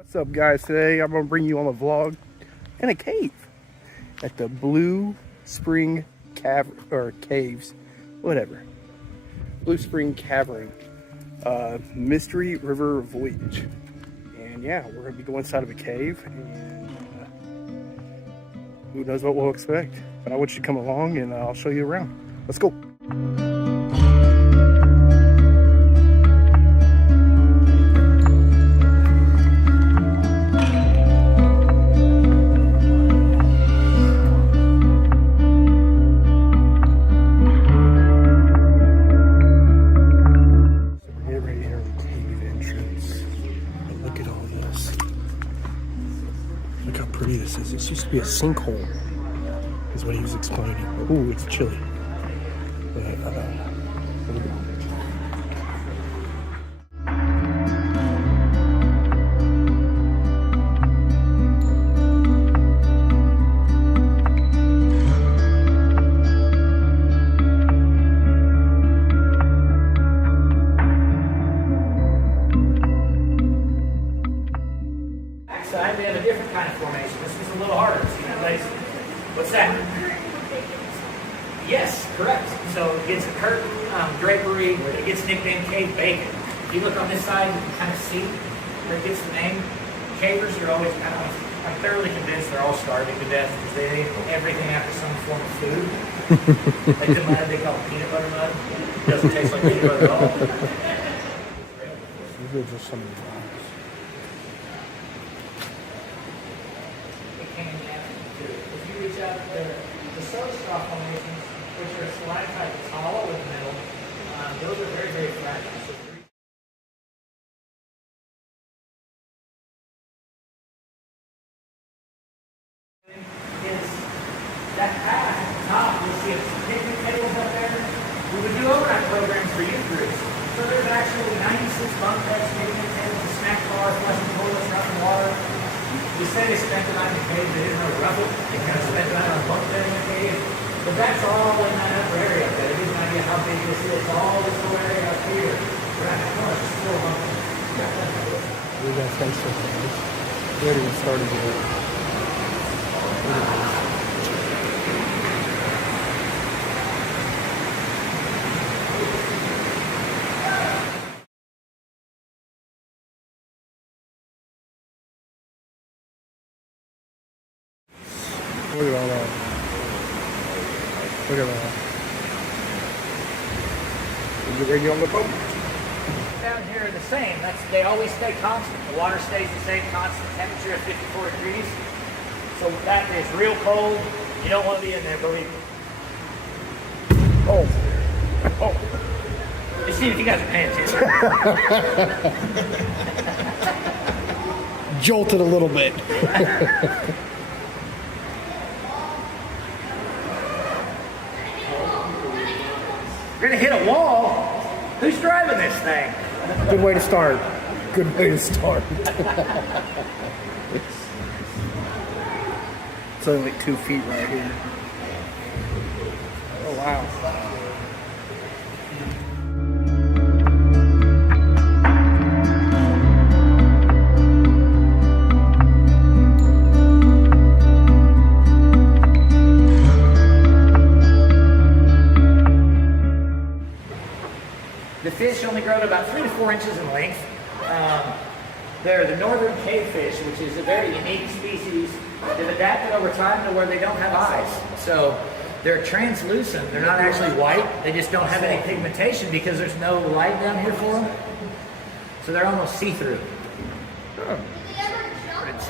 What's up, guys? Today I'm gonna bring you on a vlog in a cave at the Blue Spring Caves, whatever. Blue Spring Cavern, Mystery River Voyage. And yeah, we're gonna be going inside of a cave, and who knows what we'll expect. But I want you to come along, and I'll show you around. Let's go. Look how pretty this is. This used to be a sinkhole, is what he was explaining. Ooh, it's chilly. But, here we go. Backside, we have a different kind of formation. This one's a little harder. See that lace? What's that? Yes, correct. So it gets a curtain, drapery. It gets nicknamed Cave Bacon. If you look on this side, you can kind of see where it gets the name. Cavers are always kind of, I'm thoroughly convinced they're all starving to death because they eat everything after some form of food. Like the mud, they call it peanut butter mud. It doesn't taste like peanut butter at all. These are just some of the rocks. If you reach out there, the soda straw formations, which are stalactite, it's hollow in the middle, those are very, very fragile. So is that path at the top, you'll see some picnic tables up there. We would do overnight programs for youth groups. So there's actually 96 bunk beds, picnic tables, a snack bar, flushing toilets, running water. We say they spent the night in the cave, they didn't really rough it. They kind of spent the night on a bunk bed in the cave. But that's all in that upper area up there. It gives you an idea how big this is. All this little area up here. Right now, it's still a bunk bed. We got thanks for that. We haven't even started yet. Look at all that. Look at that. Is it ready on the boat? Down here are the same. They always stay constant. The water stays the same constant temperature at 54 degrees. So that is real cold. You don't want to be in there, believe me. Oh. Oh. Just see if you guys are paying attention. Jolted a little bit. We're going to hit a wall. Who's driving this thing? Good way to start. Good way to start. It's only like 2 feet right here. Oh, wow. The fish only grow to about 3 to 4 inches in length. They're the northern cave fish, which is a very unique species. They've adapted over time to where they don't have eyes. So they're translucent. They're not actually white. They just don't have any pigmentation because there's no light down here for them. So they're almost see-through.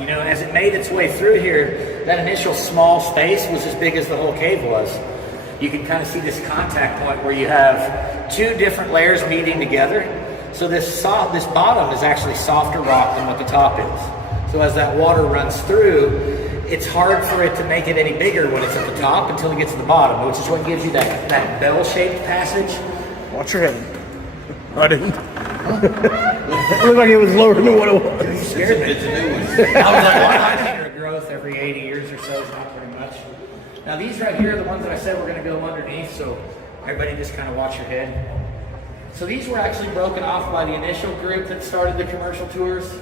You know, as it made its way through here, that initial small space was as big as the whole cave was. You can kind of see this contact point where you have 2 different layers meeting together. So this bottom is actually softer rock than what the top is. So as that water runs through, it's hard for it to make it any bigger when it's at the top until it gets to the bottom, which is what gives you that bell-shaped passage. Watch your head. I didn't. It looked like it was lower than what it was. You scared me. I was like, well, I growth every 80 years or so is not pretty much. Now these right here are the ones that I said we're going to go underneath, so everybody just kind of watch your head. So these were actually broken off by the initial group that started the commercial tours.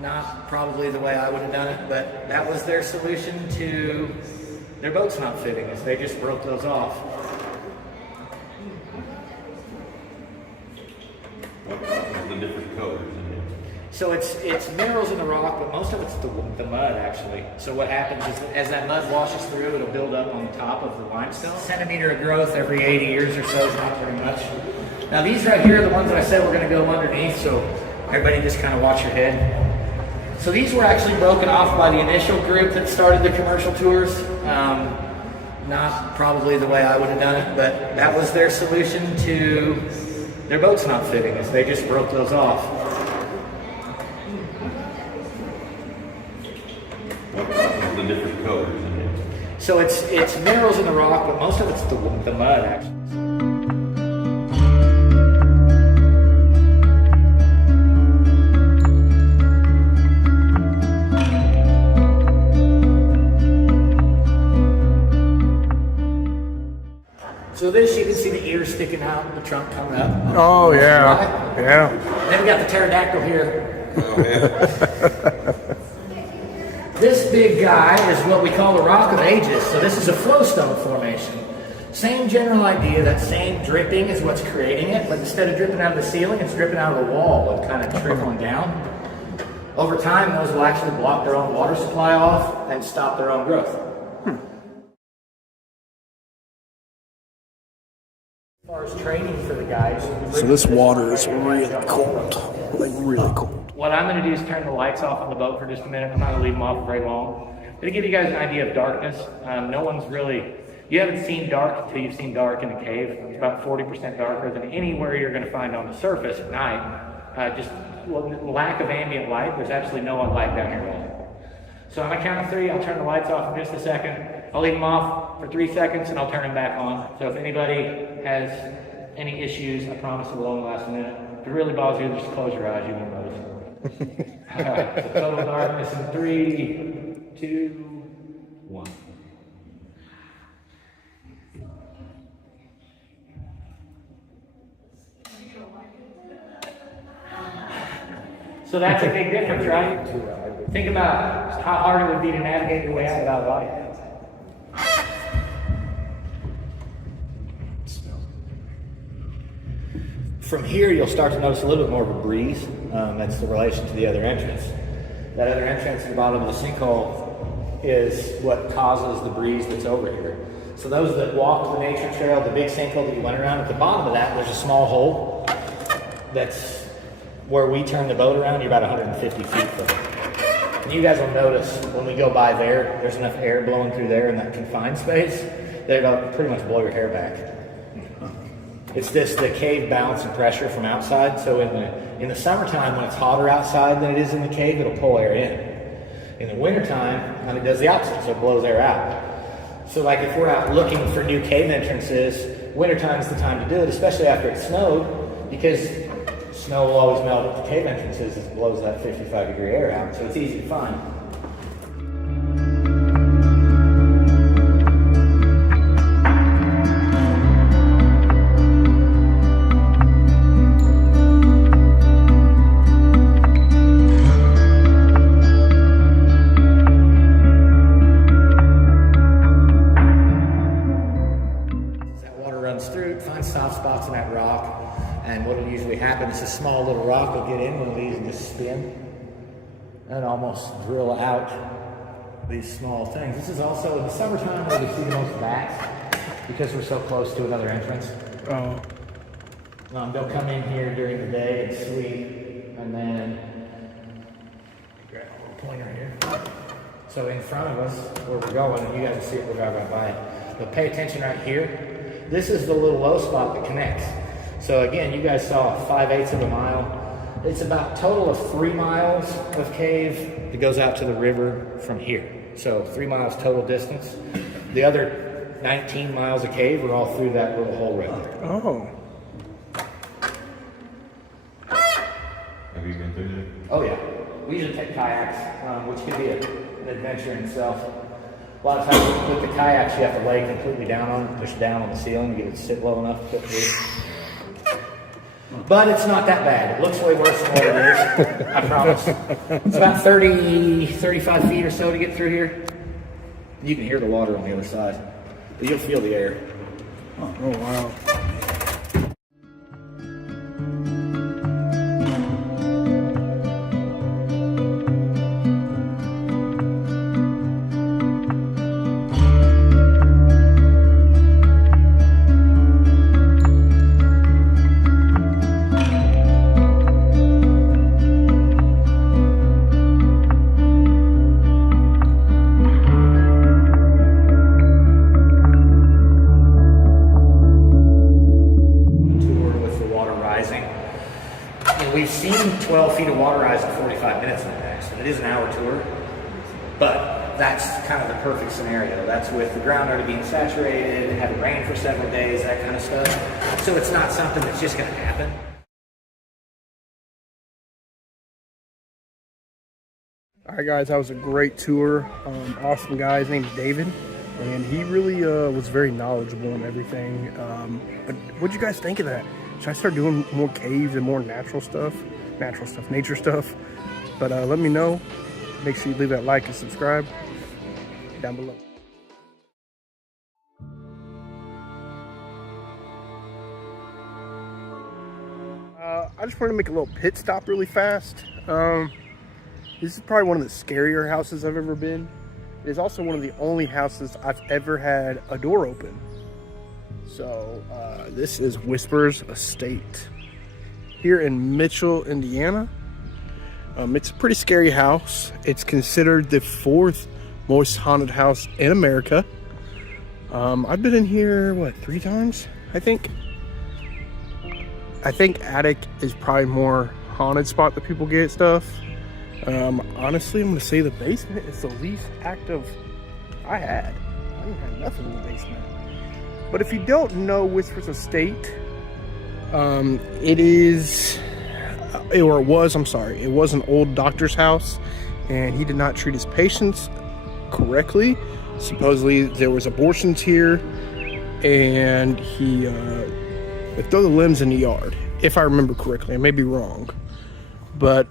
Not probably the way I would have done it, but that was their solution to their boats not fitting us. They just broke those off. The different colors in it. So it's minerals in the rock, but most of it's the mud actually. So what happens is that as that mud washes through, it'll build up on the top of the limestone. Centimeter of growth every 80 years or so is not very much. Now these right here are the ones that I said we're going to go underneath, so everybody just kind of watch your head. So these were actually broken off by the initial group that started the commercial tours. Not probably the way I would have done it, but that was their solution to their boats not fitting us. They just broke those off. The different colors in it. So it's minerals in the rock, but most of it's the mud actually. So this, you can see the ears sticking out, the trunk coming up. Oh yeah, Right? yeah. Then we got the pterodactyl here. Oh, yeah. This big guy is what we call the Rock of Ages. So this is a flowstone formation. Same general idea, that same dripping is what's creating it, but instead of dripping out of the ceiling, it's dripping out of the wall and kind of trickling down. Over time, those will actually block their own water supply off and stop their own growth. As far as training for the guys. So this water is really cold, like really cold. What I'm going to do is turn the lights off on the boat for just a minute. I'm not going to leave them off very long. I'm going to give you guys an idea of darkness. No one's really, you haven't seen dark until you've seen dark in a cave. It's about 40% darker than anywhere you're going to find on the surface at night. Just lack of ambient light. There's absolutely no light down here at all. So on my count of 3, I'll turn the lights off in just a second. I'll leave them off for 3 seconds and I'll turn them back on. So if anybody has any issues, I promise it will only last a minute. If it really bothers you, just close your eyes, you won't notice. Alright, so total darkness in 3, 2, 1. So that's a big difference, right? Think about how hard it would be to navigate your way out without light. From here, you'll start to notice a little bit more of a breeze. That's the relation to the other entrance. That other entrance at the bottom of the sinkhole is what causes the breeze that's over here. So those that walk the nature trail, the big sinkhole that you went around, at the bottom of that, there's a small hole. That's where we turn the boat around. You're about 150 feet from it. And you guys will notice when we go by there, there's enough air blowing through there in that confined space that it'll pretty much blow your hair back. It's the cave bounce and pressure from outside. So in the summertime, when it's hotter outside than it is in the cave, it'll pull air in. In the wintertime, it does the opposite, so it blows air out. So like if we're out looking for new cave entrances, wintertime's the time to do it, especially after it snowed, because snow will always melt at the cave entrances as it blows that 55-degree air out, so it's easy to find. Soft spots in that rock, and what will usually happen is a small little rock will get in one of these and just spin and almost drill out these small things. This is also in the summertime where we see the most bats because we're so close to another entrance. Oh. They'll come in here during the day and sleep, and then grab a little pointer here. So in front of us, where we're going, and you guys will see it, we'll drive right by it. But pay attention right here. This is the little low spot that connects. So again, you guys saw 5/8 of a mile. It's about a total of 3 miles of cave that goes out to the river from here. So 3 miles total distance. The other 19 miles of cave are all through that little hole right there. Oh. Have you been through there? Oh yeah. We usually take kayaks, which can be an adventure in itself. A lot of times with the kayaks, you have to lay completely down on it, push down on the ceiling to get it to sit low enough to put through. But it's not that bad. It looks way worse than what it is. I promise. It's about 30, 35 feet or so to get through here. You can hear the water on the other side, but you'll feel the air. Oh, wow. We've seen 12 feet of water rise in 45 minutes in the past, and it is an hour tour, but that's kind of the perfect scenario. That's with the ground already being saturated, having rain for several days, that kind of stuff. So it's not something that's just going to happen. All right, guys, that was a great tour. Awesome guy. His name's David, and he really was very knowledgeable on everything. But what'd you guys think of that? Should I start doing more caves and more nature stuff? But let me know. Make sure you leave that like and subscribe down below. I just wanted to make a little pit stop really fast. This is probably one of the scarier houses I've ever been. It is also one of the only houses I've ever had a door open. So this is Whispers Estate here in Mitchell, Indiana. It's a pretty scary house. It's considered the 4th most haunted house in America. I've been in here, what, 3 times, I think? I think attic is probably more haunted spot that people get stuff. Honestly, I'm gonna say the basement is the least active I had. I didn't have nothing in the basement. But if you don't know Whispers Estate, it was an old doctor's house, and he did not treat his patients correctly. Supposedly there was abortions here, and he would throw the limbs in the yard, if I remember correctly. I may be wrong, but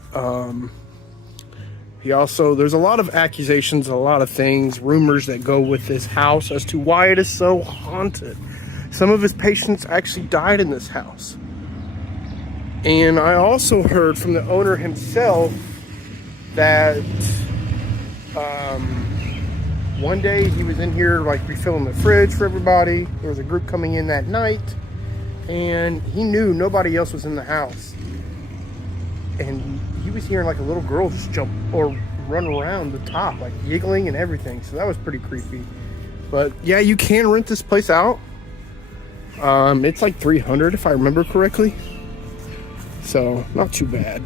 there's a lot of accusations, a lot of things, rumors that go with this house as to why it is so haunted. Some of his patients actually died in this house. And I also heard from the owner himself that one day he was in here like refilling the fridge for everybody. There was a group coming in that night, and he knew nobody else was in the house. And he was hearing like a little girl just jump or run around the top, like giggling and everything. So that was pretty creepy. But yeah, you can rent this place out. It's like $300 if I remember correctly. So not too bad,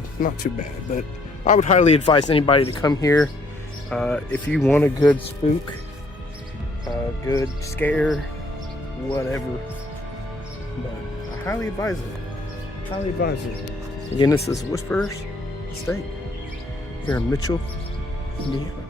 but I would highly advise anybody to come here if you want a good spook, a good scare, whatever. But I highly advise it. Again, this is Whispers Estate here in Mitchell, Indiana.